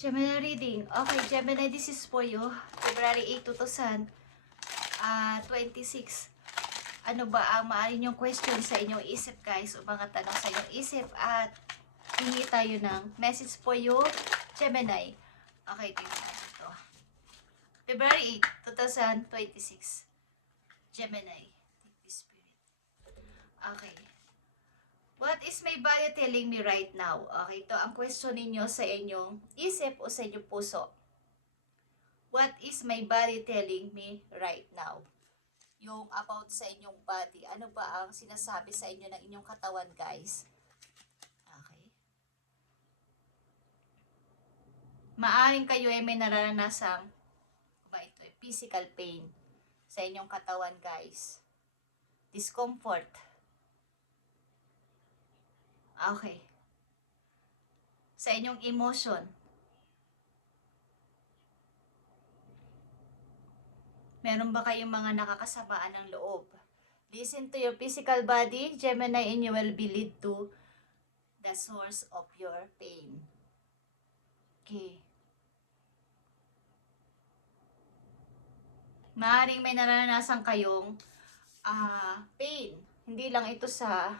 Gemini reading. Okay, Gemini, this is for you. February 8, 2026. Ano ba ang maaari niyong question sa inyong isip, guys? O mga tanong sa inyong isip. At hingi tayo ng message for you, Gemini. Okay, tingnan natin ito. February 8, 2026. Gemini. Take this spirit. Okay. What is my body telling me right now? Okay, ito ang question ninyo sa inyong isip o sa inyong puso. What is my body telling me right now? Yung about sa inyong body. Ano ba ang sinasabi sa inyo ng inyong katawan, guys? Okay. Maaring kayo ay may nararanasang physical pain sa inyong katawan, guys. Discomfort. Okay. Sa inyong emotion. Meron ba kayong mga nakakasamaan ng loob? Listen to your physical body, Gemini, and you will be lead to the source of your pain. Okay. Maaring may naranasan kayong pain. Hindi lang ito sa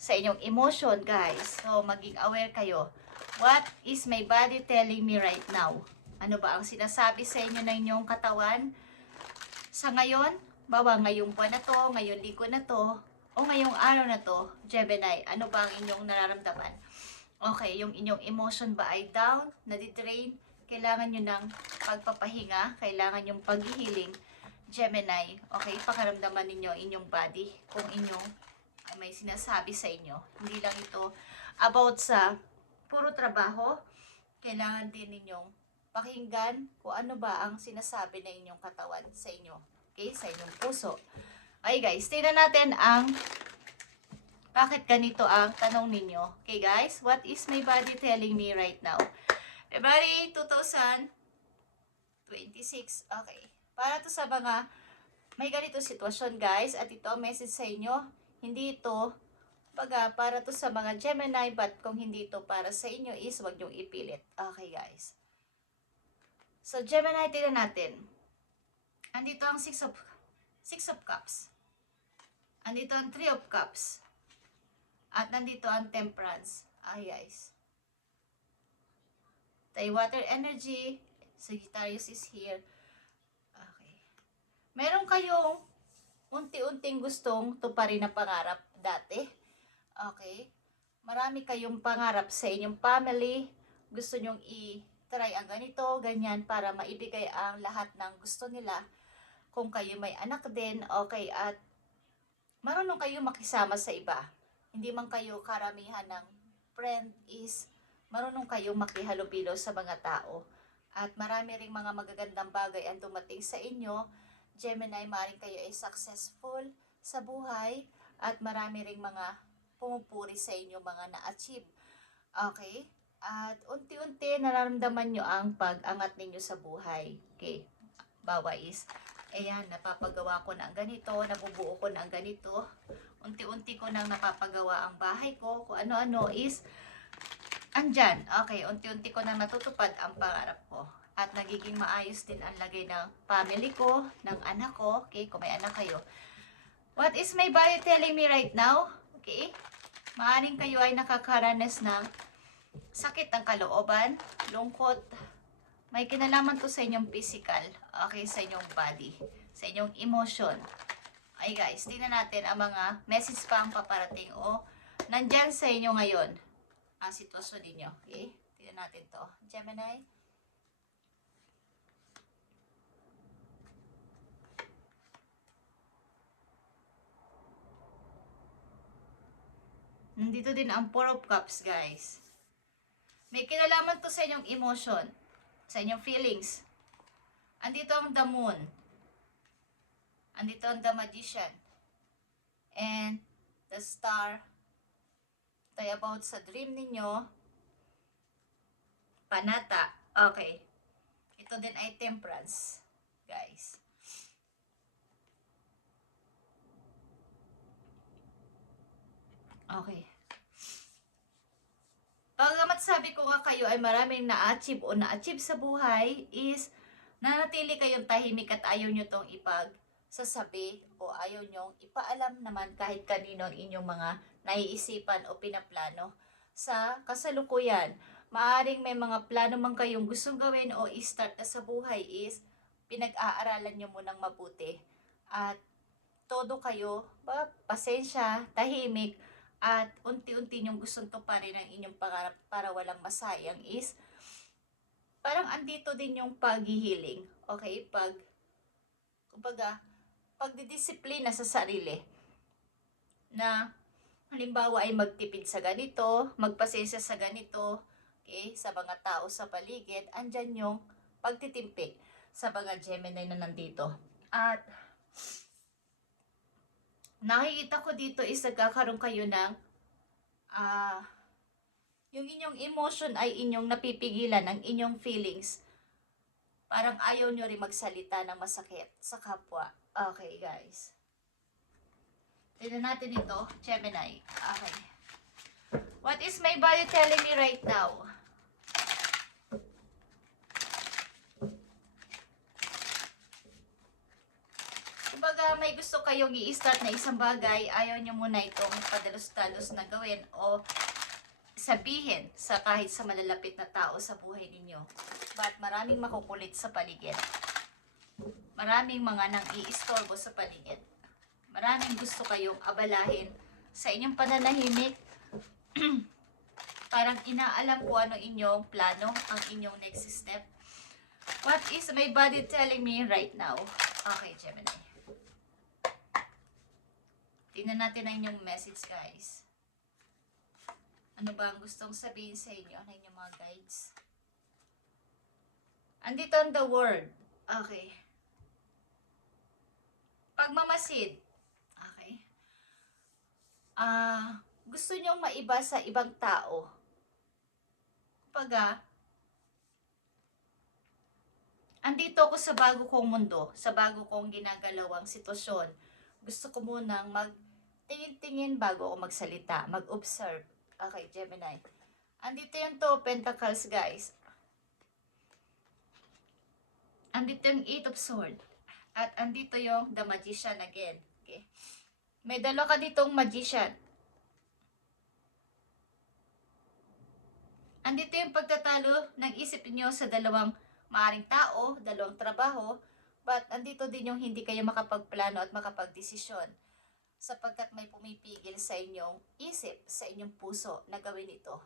sa inyong emotion, guys. So, maging aware kayo. What is my body telling me right now? Ano ba ang sinasabi sa inyo ng inyong katawan? Sa ngayon, ngayong buwan na to, ngayong linggo na to, o ngayong araw na to, Gemini, ano ba ang inyong nararamdaman? Okay, yung inyong emotion ba ay down, nadidrain, kailangan nyo ng pagpapahinga, kailangan yung paghihiling, Gemini, okay, pakaramdaman ninyo inyong body, kung inyong may sinasabi sa inyo. Hindi lang ito about sa puro trabaho, kailangan din ninyong pakinggan kung ano ba ang sinasabi ng inyong katawan sa inyo. Okay, sa inyong puso. Okay guys, tingnan natin ang bakit ganito ang tanong ninyo. Okay guys, what is my body telling me right now? February 2026. Okay. Para to sa mga may ganito sitwasyon, guys, at ito ang message sa inyo. Hindi ito para to sa mga Gemini, but kung hindi ito para sa inyo is wag niyong ipilit. Okay guys. So Gemini, tingnan natin. Andito ang 6 of Cups. Andito ang 3 of Cups. At nandito ang Temperance. Okay guys. Tayo water energy. Sagittarius is here. Okay. Meron kayong unti-unting gustong tuparin na pangarap dati. Okay. Marami kayong pangarap sa inyong family. Gusto nyong i-try ang ganito, ganyan, para maibigay ang lahat ng gusto nila. Kung kayo may anak din, okay, at marunong kayo makisama sa iba. Hindi man kayo karamihan ng friend is marunong kayo makihalubilo sa mga tao. At marami ring mga magagandang bagay ang dumating sa inyo. Gemini, maaaring kayo ay successful sa buhay at marami ring mga pumupuri sa inyo, mga na-achieve. Okay? At unti-unti nararamdaman nyo ang pag-angat ninyo sa buhay. Okay? Bawa is, ayan, napapagawa ko na ang ganito, nabubuo ko na ang ganito. Unti-unti ko nang napapagawa ang bahay ko, kung ano-ano is andyan. Okay, unti-unti ko nang natutupad ang pangarap ko. At nagiging maayos din ang lagay ng family ko, ng anak ko. Okay, kung may anak kayo. What is my body telling me right now? Okay, maaaring kayo ay nakakaranas ng sakit ng kalooban, lungkot. May kinalaman to sa inyong physical, okay, sa inyong body, sa inyong emotion. Ay guys, tingnan natin ang mga message pa ang paparating o nandyan sa inyo ngayon ang sitwasyon ninyo. Okay, tingnan natin to. Gemini. Nandito din ang 4 of Cups, guys. May kinalaman to sa inyong emotion, sa inyong feelings. Andito ang the Moon. Andito ang the Magician. And the Star. Tayo about sa dream ninyo. Panata. Okay. Ito din ay Temperance, guys. Okay. Pagamat sabi ko nga kayo ay maraming na-achieve o na-achieve sa buhay is nanatili kayong tahimik at ayaw nyo tong ipagsasabi o ayaw nyo ipaalam naman kahit kanino ang inyong mga naiisipan o pinaplano sa kasalukuyan. Maaring may mga plano man kayong gustong gawin o i-start na sa buhay is pinag-aaralan nyo munang mabuti. At todo kayo, pasensya, tahimik, at unti-unti nyong gustong tuparin ang inyong pangarap para walang masayang is parang andito din yung paghihiling. Okay? Kumbaga, pagdidisiplina sa sarili na halimbawa ay magtipid sa ganito, magpasensya sa ganito, okay, sa mga tao sa paligid, andyan yung pagtitimpik sa mga Gemini na nandito. At nakikita ko dito is nagkakaroon kayo ng yung inyong emotion ay inyong napipigilan ang inyong feelings. Parang ayaw nyo rin magsalita ng masakit sa kapwa. Okay, guys. Tignan natin ito, Gemini. Okay. What is my body telling me right now? Kumbaga, may gusto kayong i-start na isang bagay, ayaw nyo muna itong padalos-dalos na gawin o sabihin sa kahit sa malalapit na tao sa buhay ninyo. But maraming makukulit sa paligid. Maraming mga nang iistorbo sa paligid. Maraming gusto kayong abalahin sa inyong pananahimik. Parang inaalam ko ano inyong plano, ang inyong next step. What is my body telling me right now? Okay, Gemini. Tingnan natin ang inyong message, guys. Ano ba ang gustong sabihin sa inyo? Ano inyong mga guides? Andito ang the word. Okay. Pagmamasid. Okay. Gusto nyong maiba sa ibang tao. Kumbaga, andito ako sa bago kong mundo, sa bago kong ginagalawang sitwasyon. Gusto ko munang magtingin-tingin bago ako magsalita, mag-observe. Okay, Gemini. Andito yung 2 Pentacles, guys. Andito yung 8 of Swords. At andito yung the Magician again. Okay. May dalawa ka ditong Magician. Andito yung pagtatalo ng isip niyo sa dalawang maaring tao, dalawang trabaho, but andito din yung hindi kayo makapagplano at makapagdesisyon sapagkat may pumipigil sa inyong isip, sa inyong puso na gawin ito.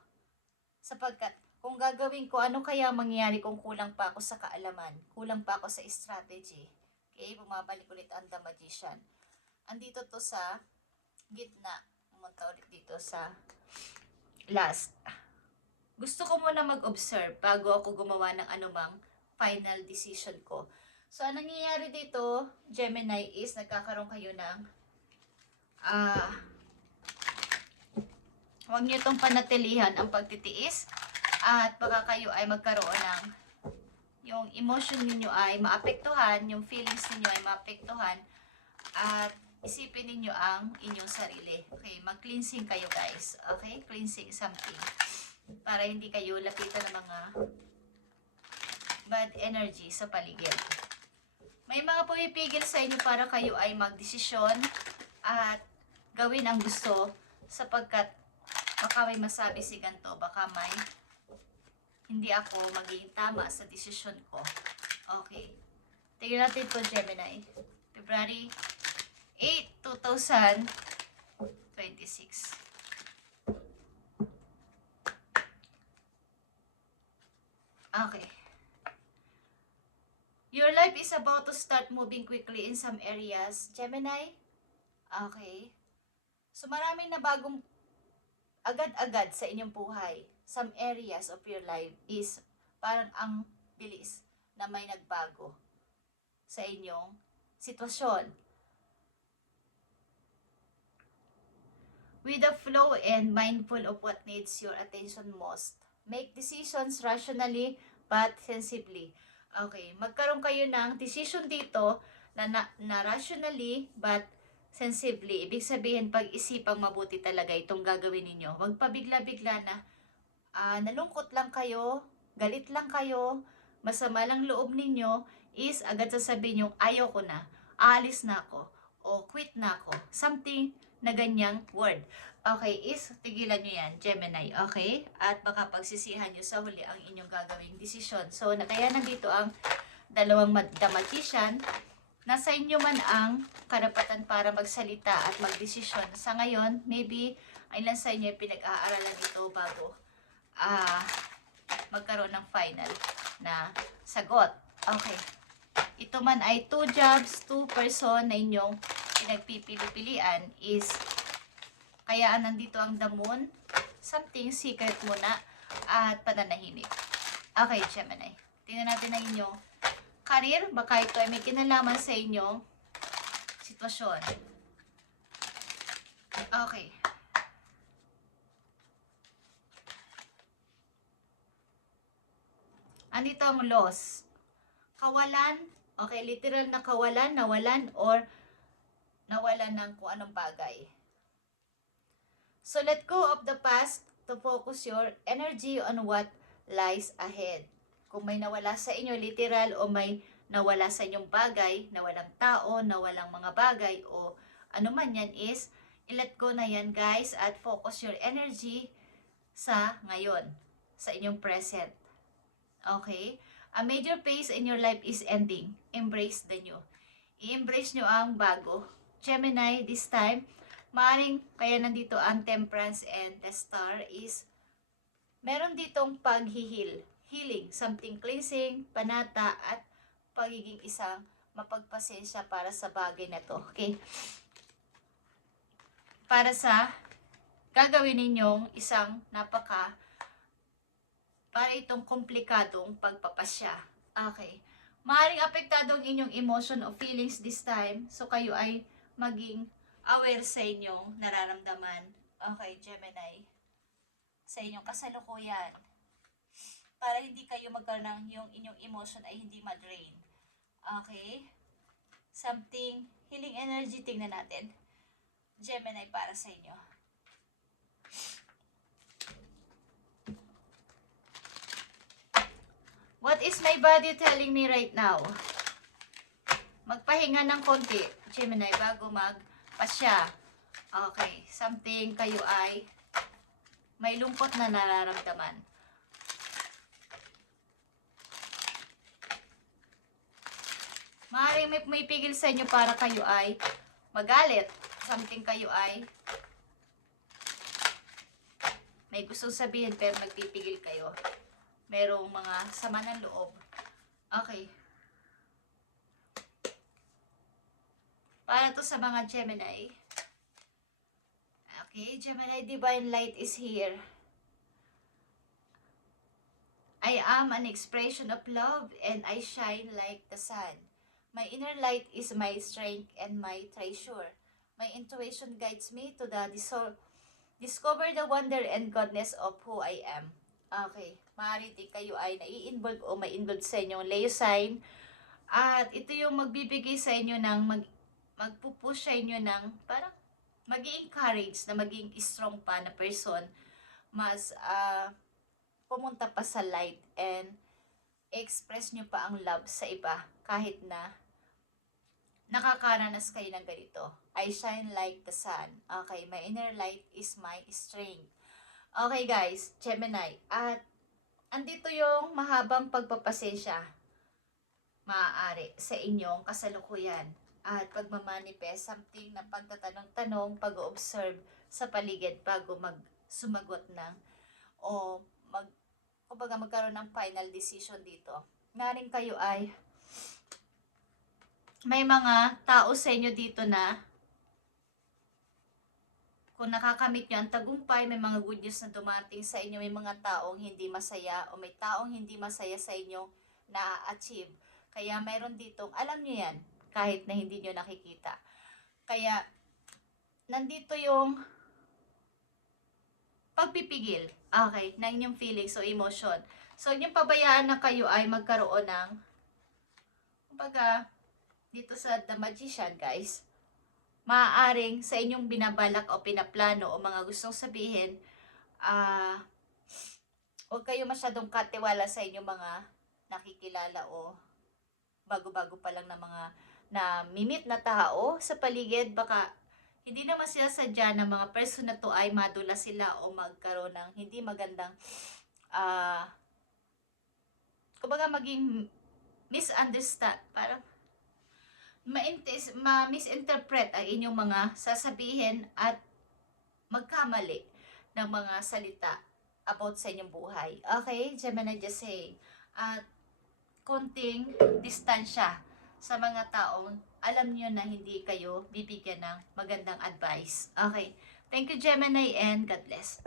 Sapagkat kung gagawin ko, ano kaya mangyayari kung kulang pa ako sa kaalaman, kulang pa ako sa strategy. Okay, bumabalik ulit ang the Magician. Andito to sa gitna. Pumunta ulit dito sa last. Gusto ko muna mag-observe bago ako gumawa ng anumang final decision ko. So, ang nangyayari dito, Gemini, is nagkakaroon kayo ng huwag nyo itong panatilihan ang pagtitiis at baka kayo ay magkaroon ng yung emotion niyo ay maapektuhan, yung feelings niyo ay maapektuhan at isipin niyo ang inyong sarili. Okay, mag-cleansing kayo, guys. Okay, cleansing something para hindi kayo lapitan ng mga bad energy sa paligid. May mga pumipigil sa inyo para kayo ay magdesisyon at gawin ang gusto sapagkat baka may masabi si ganito, baka may hindi ako magiging tama sa desisyon ko. Okay. Tingnan natin po, Gemini. February 8, 2026. Okay. Your life is about to start moving quickly in some areas, Gemini. Okay. So maraming na bagong agad-agad sa inyong buhay. Some areas of your life is parang ang bilis na may nagbago sa inyong sitwasyon. With the flow and mindful of what needs your attention most. Make decisions rationally but sensibly. Okay, magkaroon kayo ng decision dito na rationally but sensibly. Ibig sabihin, pag-isipang mabuti talaga itong gagawin ninyo. Huwag pabigla-bigla na nalungkot lang kayo, galit lang kayo, masama lang loob ninyo, is agad sasabihin yung ayaw ko na, aalis na ako, o quit na ako. Something na ganyang word. Okay, is tigilan nyo yan, Gemini, okay? At baka pagsisihan nyo sa huli ang inyong gagawing desisyon. So, kaya nandito ang dalawang The Magician. Nasa inyo man ang karapatan para magsalita at magdesisyon. Sa ngayon, maybe, ilan sa inyo pinag-aaralan ito bago magkaroon ng final na sagot. Okay. Ito man ay 2 jobs, 2 person na inyong pinagpipili-pilian is kaya nandito ang the moon, something secret muna at pananahimik. Okay, Gemini. Tingnan natin ang inyong career. Baka ito ay may kinalaman sa inyong sitwasyon. Okay. Andito ang loss. Kawalan, okay, literal na kawalan, nawalan, or nawalan ng kung anong bagay. So, let go of the past to focus your energy on what lies ahead. Kung may nawala sa inyo, literal, o may nawala sa inyong bagay, nawalang tao, nawalang mga bagay, o ano man yan is, i-let go na yan, guys, at focus your energy sa ngayon, sa inyong present. Okay? A major phase in your life is ending. Embrace the new. I-embrace nyo ang bago. Gemini, this time, maaaring kaya nandito ang Temperance and the Star is meron ditong paghihil, healing, something cleansing, panata, at pagiging isang mapagpasensya para sa bagay na to. Okay? Para sa gagawin ninyong isang para itong komplikadong pagpapasya. Okay. Maaaring apektado ang inyong emotion o feelings this time. So, kayo ay maging aware sa inyong nararamdaman. Okay, Gemini. Sa inyong kasalukuyan. Para hindi kayo magkaroon ng yung inyong emotion ay hindi ma-drain. Okay. Something, healing energy, tingnan natin. Gemini para sa inyo. What is my body telling me right now? Magpahinga ng konti, Gemini, bago magpasya. Okay, something kayo ay may lungkot na nararamdaman. Maaaring may pigil sa inyo para kayo ay magalit. Something kayo ay may gustong sabihin pero nagpipigil kayo. Merong mga sama ng loob. Okay. Para to sa mga Gemini. Okay, Gemini, divine light is here. I am an expression of love and I shine like the sun. My inner light is my strength and my treasure. My intuition guides me to discover the wonder and godness of who I am. Okay, maaari kayo ay nai-involve o may-involve sa inyong Leo sign. At ito yung magbibigay sa inyo ng magpupush sa inyo ng parang mag-i-encourage na maging strong pa na person. Mas pumunta pa sa light and express nyo pa ang love sa iba kahit na nakakaranas kayo ng ganito. I shine like the sun. Okay, my inner light is my strength. Okay guys, Gemini, at andito yung mahabang pagpapasensya maaari sa inyong kasalukuyan at pagmamanifest, something na pagtatanong-tanong, pag-observe sa paligid bago sumagot ng o kumbaga magkaroon ng final decision dito. Naring kayo ay may mga tao sa inyo dito na kung nakakamit nyo ang tagumpay, may mga good news na dumating sa inyo, may mga taong hindi masaya o may taong hindi masaya sa inyo na-achieve. Kaya mayroon ditong, alam nyo yan, kahit na hindi nyo nakikita. Kaya, nandito yung pagpipigil, okay, ng inyong feelings o emotion. So, yung pabayaan na kayo ay magkaroon ng, kumbaga, dito sa The Magician, guys, maaaring sa inyong binabalak o pinaplano o mga gustong sabihin, Huwag kayo masyadong katiwala sa inyong mga nakikilala o bago-bago pa lang na mga na mimit na tao sa paligid. Baka hindi naman sila sadya na mga person na to ay madula sila o magkaroon ng hindi magandang kumbaga maging misunderstand, parang ma-misinterpret ang inyong mga sasabihin at magkamali ng mga salita about sa inyong buhay. Okay, Gemini just saying. At konting distansya sa mga taong alam nyo na hindi kayo bibigyan ng magandang advice. Okay, thank you Gemini and God bless.